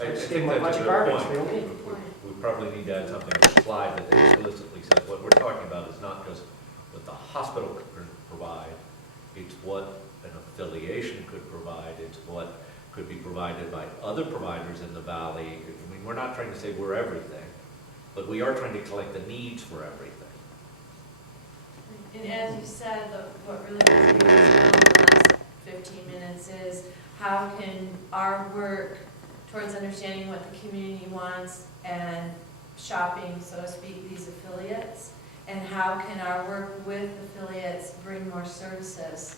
I let's give think them a bunch that's of a garbage good they point. don't need. We probably need to add something to the slide that explicitly says what we're talking about is not just what the hospital could provide, it's what an affiliation could provide, it's what could be provided by other providers in the valley. I mean, we're not trying to say we're everything, but we are trying to collect the needs for everything. And as you said, what really resonated well in the last 15 minutes is how can our work towards understanding what the community wants and shopping, so to speak, these affiliates, and how can our work with affiliates bring more services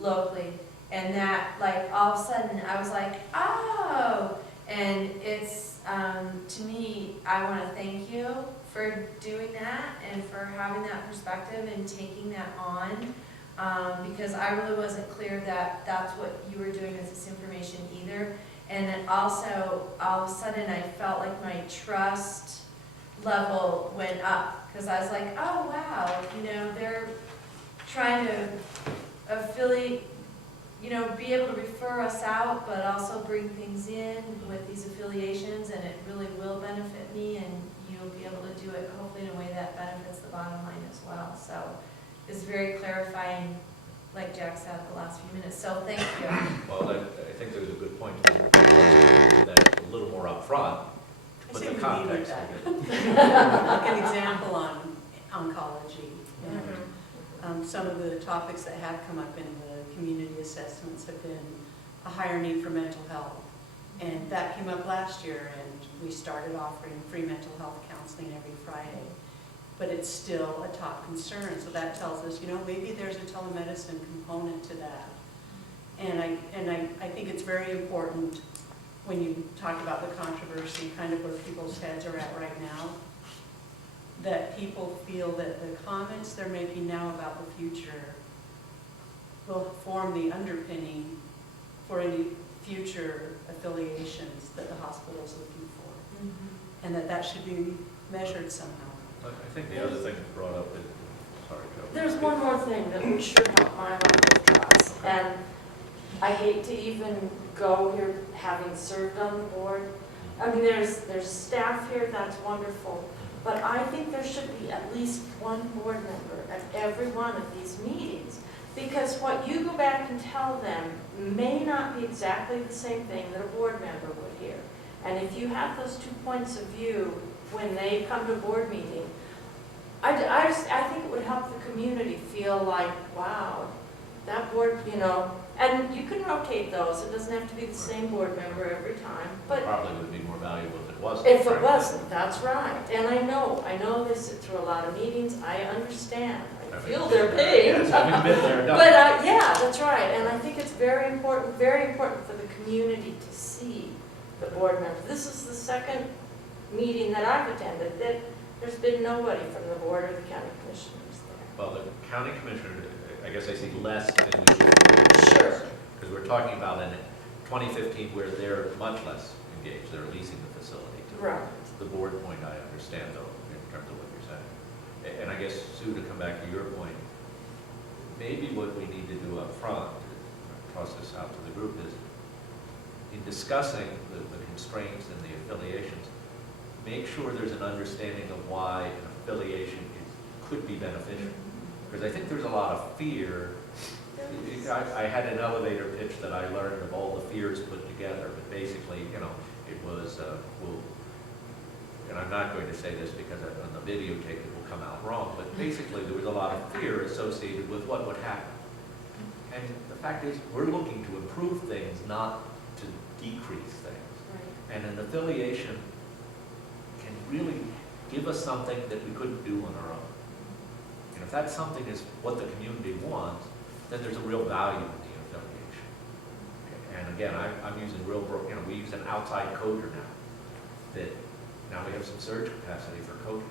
locally. And that, like, all of a sudden, I was like, oh, and it's, to me, I want to thank you for doing that and for having that perspective and taking that on, because I really wasn't clear that that's what you were doing with this information either. And then also, all of a sudden, I felt like my trust level went up, because I was like, oh, wow, they're trying to affiliate, be able to refer us out, but also bring things in with these affiliations, and it really will benefit me, and you'll be able to do it hopefully in a way that benefits the bottom line as well. So it's very clarifying, like Jack said, the last few minutes, so thank you. Well, I think there's a good point to that a little more upfront, I but say the we context leave of it it. Like an example on oncology. And, some of the topics that have come up in the community assessments have been a higher need for mental health. And that came up last year, and we started offering free mental health counseling every Friday. But it's still a top concern, so that tells us, maybe there's a telemedicine component to that. And I think it's very important when you talk about the controversy, kind of where people's heads are at right now, that people feel that the comments they're making now about the future will form the underpinning for any future affiliations that the hospital is looking for. And that should be measured somehow. I think the other thing that's brought up is, sorry, Joe. There's one more thing that would sure help my level of trust, and I hate to even go here having served on the board. I mean, there's staff here, that's wonderful, but I think there should be at least one board member at every one of these meetings, because what you go back and tell them may not be exactly the same thing that a board member would hear. And if you have those 2 points of view when they come to board meeting, I think it would help the community feel like, wow, that board, you know, and you can rotate those, it doesn't have to be the same board member every time, but Probably would be more valuable if it wasn't. if it frankly. wasn't, that's right. And I know they sit through a lot of meetings, I understand, I feel their pain. Yes, having been there, done. But, yeah, that's right, and I think it's very important for the community to see the board members. This is the second meeting that I've attended, that there's been nobody from the board or the county commissioners there. Well, the county commissioner, I guess I see less in the. Sure. Because we're talking about in 2015 where they're much less engaged, they're leasing the facility. Right. The board point I understand though, in terms of what you're saying. And I guess, Sue, to come back to your point, maybe what we need to do up front, to toss this out to the group, is in discussing the constraints and the affiliations, make sure there's an understanding of why an affiliation could be beneficial. Because I think there's a lot of fear. I had an elevator pitch that I learned of all the fears put together, but basically, you know, it was, and I'm not going to say this because on the videotape it will come out wrong, but basically there was a lot of fear associated with what would happen. And the fact is, we're looking to improve things, not to decrease things. Right. And an affiliation can really give us something that we couldn't do on our own. And if that something is what the community wants, then there's a real value in the affiliation. And again, I'm using we use an outside coder now. That now we have some surge capacity for coding.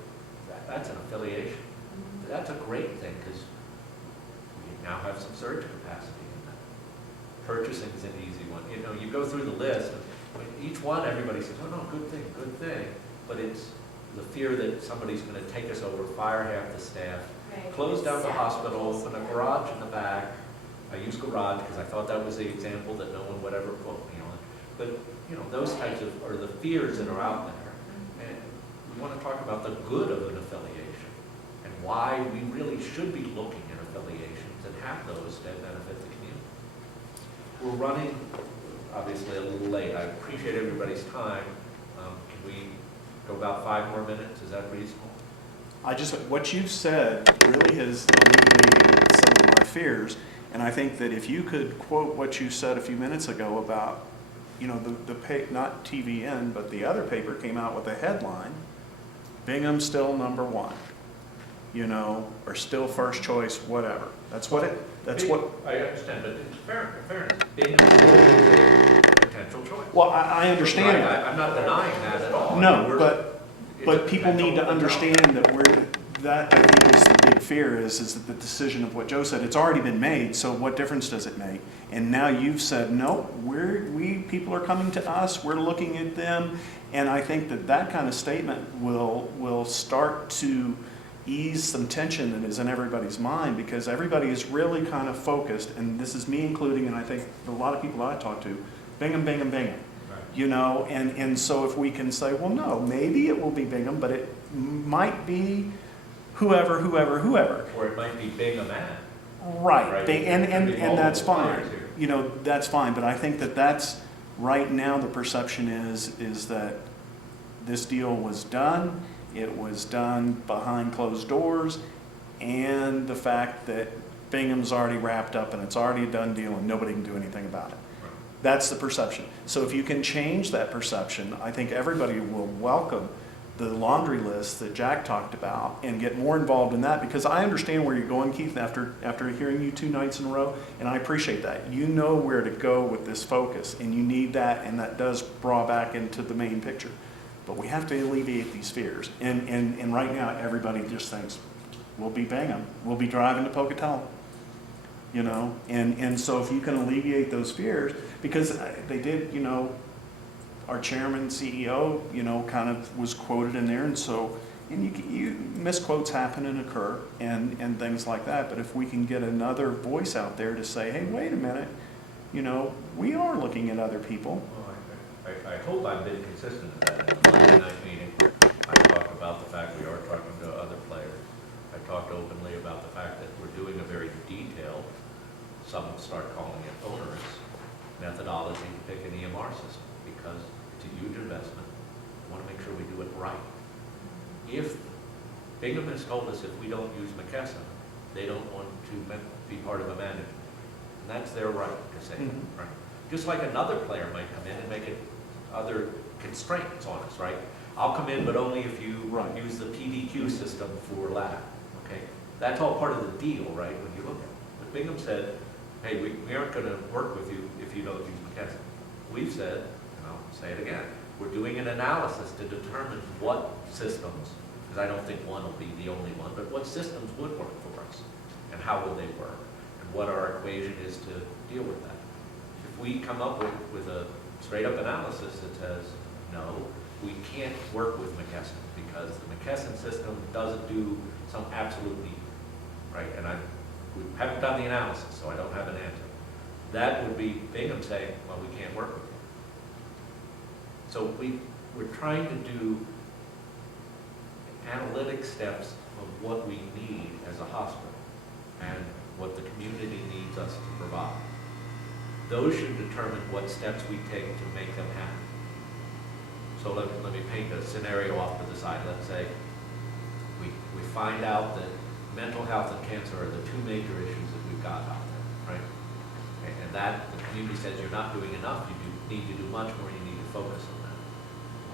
That's an affiliation. That's a great thing because we now have some surge capacity in that. Purchasing is an easy one. You know, you go through the list, and each one everybody says, oh no, good thing. But it's the fear that somebody's going to take us over, fire half the staff, Right. close down the Exactly. hospital, open a garage in the back. I use garage because I thought that was the example that no one would ever quote me on. But, you know, those types of, are the fears that are out there. And we want to talk about the good of an affiliation and why we really should be looking at affiliations and have those that benefit the community. We're running, obviously, a little late. I appreciate everybody's time. Can we go about 5 more minutes? Is that reasonable? What you've said really has alleviated some of my fears. And I think that if you could quote what you said a few minutes ago about, you know, not TVN, but the other paper came out with a headline, Bingham still number 1, you know, or still first choice, whatever. I understand, but in fairness, being a potential choice. Well, I understand Right, that. I'm not denying that at all. No, We're- it's but a people need to potential understand that that I think is the big fear is that the decision of what Joe said, it's already been made, so what difference does it make? And now you've said, no, people are coming to us, we're looking at them, and I think that kind of statement will start to ease some tension that is in everybody's mind, because everybody is really kind of focused, and this is me including, and I think a lot of people I talk to, Bingham, Bingham, Bingham. You know, and so if we can say, well, no, maybe it will be Bingham, but it might be whoever. Or it might be Bingham and. Right, Right. and that's fine. Players here. You know, that's fine, but I think that's, right now, the perception is that this deal was done, it was done behind closed doors, and the fact that Bingham's already wrapped up and it's already a done deal and nobody can do anything about it. That's the perception. So if you can change that perception, I think everybody will welcome the laundry list that Jack talked about and get more involved in that, because I understand where you're going, Keith, after hearing you 2 nights in a row, and I appreciate that. You know where to go with this focus, and you need that, and that does draw back into the main picture. But we have to alleviate these fears. And right now, everybody just thinks, we'll be Bingham, we'll be driving to Pocatello. You know, and so if you can alleviate those fears, because they did, you know, our chairman, CEO, you know, kind of was quoted in there, and so, and you misquotes happen and occur, and things like that, but if we can get another voice out there to say, hey, wait a minute, you know, we are looking at other people. Well, I hope I've been consistent in that. In the Monday night meeting, I talked about the fact we are talking to other players. I talked openly about the fact that we're doing a very detailed, some will start calling it onerous, methodology to pick an EMR system, because it's a huge investment. We want to make sure we do it right. If Bingham has told us if we don't use McKesson, they don't want to be part of a management. And that's their right to say, Mhm. right? Just like another player might come in and make it other constraints on us, right? I'll come in, but only if you Right. use the PDQ system for lab, okay? That's all part of the deal, right, when you look at it. But Bingham said, hey, we aren't gonna work with you if you don't use McKesson. We've said, and I'll say it again, we're doing an analysis to determine what systems, because I don't think one will be the only one, but what systems would work for us, and how will they work, and what our equation is to deal with that. If we come up with a straight-up analysis that says, no, we can't work with McKesson, because the McKesson system doesn't do some absolute need, right? And we haven't done the analysis, so I don't have an answer. That would be Bingham saying, well, we can't work with you. So we're trying to do analytic steps of what we need as a hospital and what the community needs us to provide. Those should determine what steps we take to make them happen. So let me paint a scenario off to the side. Let's say we find out that mental health and cancer are the two major issues that we've got out there, right? And that the community says you're not doing enough, need to do much more, you need to focus on that.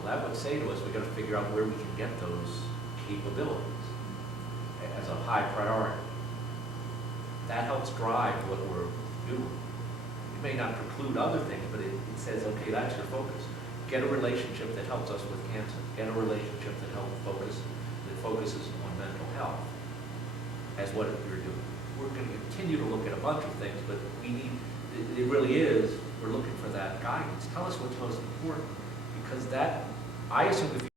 Well, that would say to us, we've got to figure out where we can get those capabilities as a high priority. That helps drive what we're doing. It may not preclude other things, but it says, okay, that's your focus. Get a relationship that helps us with cancer. Get a relationship that focuses on mental health as what we're doing. We're going to continue to look at a bunch of things, but we need, it really is, we're looking for that guidance. Tell us what's most important, because that, I assume if you